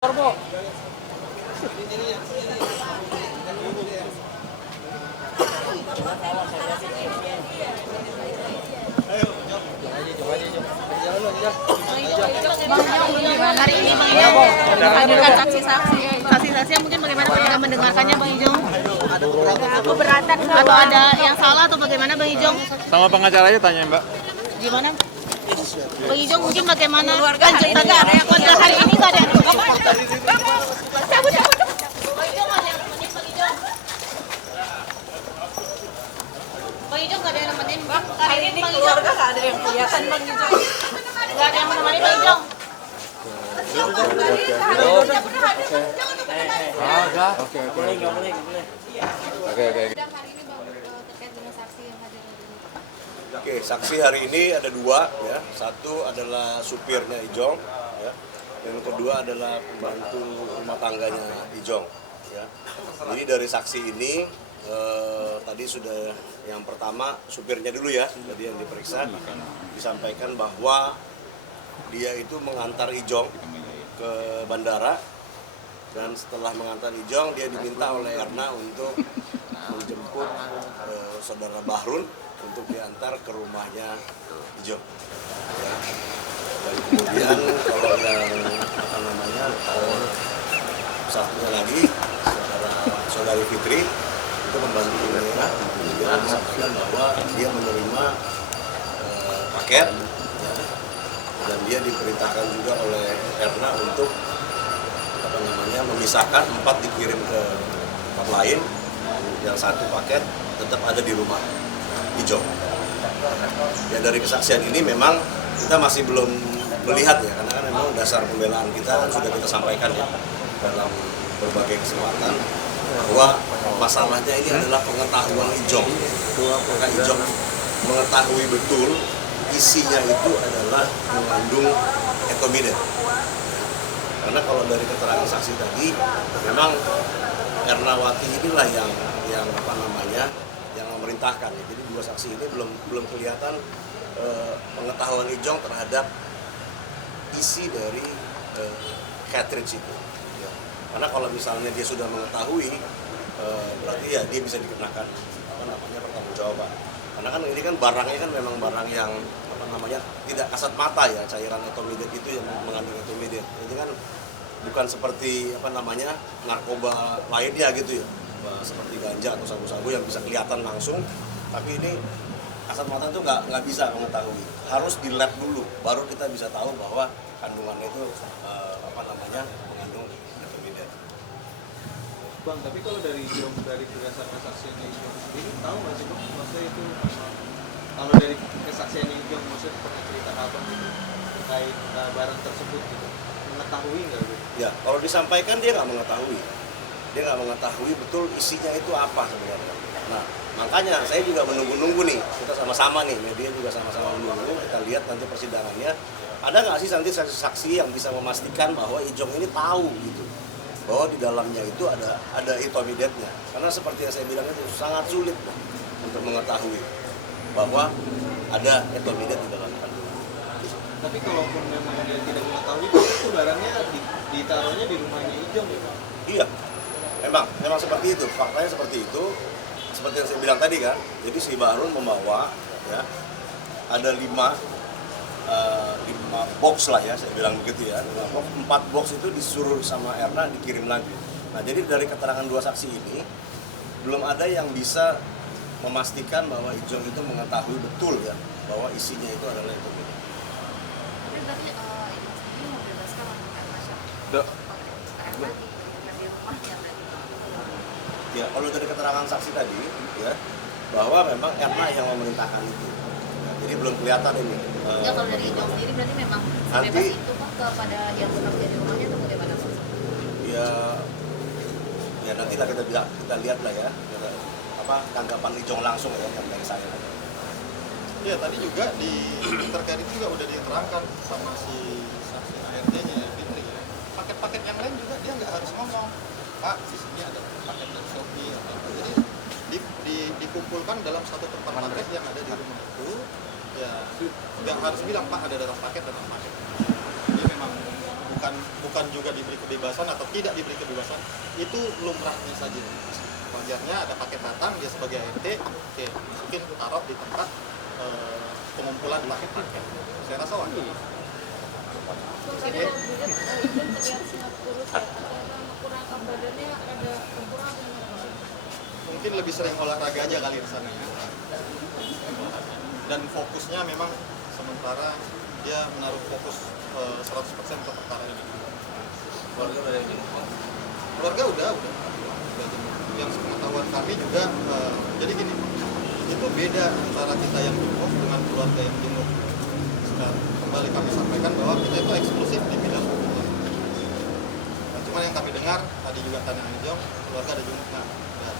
Turbo. Hari ini Bang Ijong menghadirkan saksi-saksi yang mungkin bagaimana Bang mendengarkannya Bang Ijong? Keberatan atau ada yang salah atau bagaimana Bang Ijong? Sama pengacara aja tanya Mbak. Gimana? Bang Ijong mungkin bagaimana lanjutannya? Pada hari ini nggak ada. Cabut. Bang Ijong ada yang nemenin Bang Ijong. Bang Ijong nggak ada yang nemenin Bang. Hari ini keluarga nggak ada yang kelihatan Bang Ijong. Nggak ada yang menemani Bang Ijong. Oke, saksi hari ini ada dua, ya. Satu adalah supirnya Ijong, ya. Yang kedua adalah pembantu rumah tangganya Ijong, ya. Jadi dari saksi ini tadi sudah yang pertama supirnya dulu ya, tadi yang diperiksa disampaikan bahwa dia itu mengantar Ijong ke bandara dan setelah mengantar Ijong dia diminta oleh Erna untuk menjemput saudara Bahrun untuk diantar ke rumahnya Ijong. Ya. Dan kemudian kalau yang apa namanya satunya lagi saudari Fitri itu membantunya, dia disampaikan bahwa dia menerima paket ya, dan dia diperintahkan juga oleh Erna untuk apa namanya memisahkan 4 dikirim ke tempat lain, yang satu paket tetap ada di rumah Ijong. Ya dari kesaksian ini memang kita masih belum melihat ya, karena kan memang dasar pembelaan kita kan sudah kita sampaikan ya dalam berbagai kesempatan bahwa masalahnya ini adalah pengetahuan Ijong. Maka Ijong mengetahui betul isinya itu adalah mengandung etomidate. Karena kalau dari keterangan saksi tadi memang Ernawati inilah yang apa namanya yang memerintahkan ya. Jadi dua saksi ini belum kelihatan pengetahuan Ijong terhadap isi dari cartridge itu. Ya. Karena kalau misalnya dia sudah mengetahui, berarti ya dia bisa dikenakan apa namanya pertanggungjawaban. Karena kan ini kan barangnya kan memang barang yang apa namanya tidak kasat mata ya, cairan etomidate itu yang mengandung etomidate. Ini kan bukan seperti apa namanya narkoba lainnya gitu ya, seperti ganja atau sabu-sabu yang bisa kelihatan langsung. Tapi ini kasat mata itu nggak bisa mengetahui, harus di lab dulu baru kita bisa tahu bahwa kandungannya itu apa namanya mengandung etomidate. Bang, tapi kalau dari berdasarkan kesaksiannya Ijong sendiri tahu nggak sih Bang, maksudnya itu kalau dari kesaksiannya Ijong maksudnya pernah cerita apa gitu terkait barang tersebut gitu, mengetahui nggak gitu? Ya kalau disampaikan dia nggak mengetahui betul isinya itu apa sebenarnya. Nah makanya saya juga menunggu nih, kita sama-sama nih, media juga sama-sama menunggu, kita lihat nanti persidangannya ada nggak sih nanti saksi-saksi yang bisa memastikan bahwa Ijong ini tahu gitu, bahwa di dalamnya itu ada etomidate-nya. Karena seperti yang saya bilang itu sangat sulit untuk mengetahui bahwa ada etomidate di dalam kandungan. Tapi kalaupun memang dia tidak mengetahui, itu barangnya ditaruhnya di rumahnya Ijong ya Bang? Iya, memang seperti itu, faktanya seperti itu. Seperti yang saya bilang tadi kan, jadi si Bahrun membawa ya ada 5 box lah ya, saya bilang begitu ya, 4 box itu disuruh sama Erna dikirim lagi. Nah jadi dari keterangan dua saksi ini belum ada yang bisa memastikan bahwa Ijong itu mengetahui betul ya bahwa isinya itu adalah itu. Tapi berarti ini membebaskan Dok. Ya kalau dari keterangan saksi tadi ya bahwa memang Erna yang memerintahkan itu. Ya, jadi belum kelihatan ini. Ya kalau dari Ijong sendiri berarti memang bebas itu Pak kepada yang bekerja di rumahnya atau bagaimana Pak? Ya nantilah kita lihat lah ya apa tanggapan Ijong langsung ya dari saya. Iya tadi juga terkait itu juga udah diterangkan sama si saksi ART-nya Fitri ya. Paket-paket yang lain juga dia nggak harus ngomong, Pak di sini ada paket dari Shopee atau apa. Jadi dikumpulkan dalam satu tempat paket yang ada di rumah itu. Ya nggak harus bilang Pak ada dalam paket. Jadi memang bukan bukan juga diberi kebebasan atau tidak diberi kebebasan, itu lumrahnya saja. Wajarnya ada paket datang, dia sebagai ART, oke, masukin taruh di tempat pengumpulan paket-paket. Saya rasa wajar. Mungkin lebih sering olahraga aja kali di sana ya. Dan fokusnya memang sementara dia menaruh fokus 100% ke perkara ini. Keluarga udah ada yang Keluarga udah jenguk. Yang sepengetahuan kami juga jadi gini, itu beda antara kita yang jenguk dengan keluarga yang jenguk. Sekarang kembali kami sampaikan bahwa kita itu eksklusif di bidang hukum. Nah, cuman yang kami dengar tadi juga tanya Ijong, keluarga ada jenguk nggak? Ada.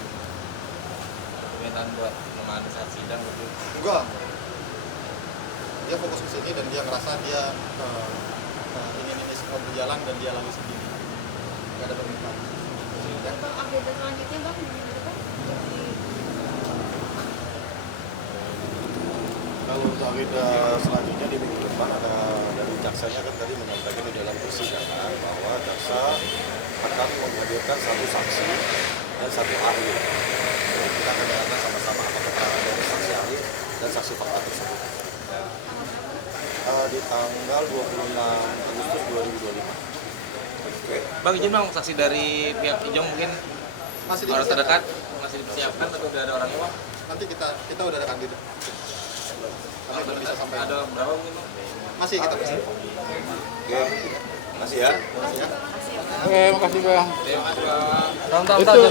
permintaan buat memanfaatkan sidang gitu. Enggak. Dia fokus ke sini dan dia ngerasa dia ingin ini semua berjalan dan dia lalui sendiri. Nggak ada permintaan. Bang, update selanjutnya bang gimana bang? Kalau untuk agenda selanjutnya di minggu depan ada dari jaksanya kan tadi menyampaikan di dalam persidangan bahwa jaksa akan menghadirkan satu saksi dan satu ahli. Jadi kita akan dengarkan sama-sama apa keterangan dari saksi ahli dan saksi fakta tersebut. Di tanggal 26 Agustus 2025. Bang, izin bang, saksi dari pihak Ijong mungkin Masih orang dipersiapkan. terdekat masih dipersiapkan atau udah ada orangnya bang? Nanti kita udah ada kandidat. Kami belum bisa sampai. Ada berapa mungkin bang? Masih kita persiapkan. Oke, makasih ya. Ya. Oke, makasih bang. Terima kasih bang. Itu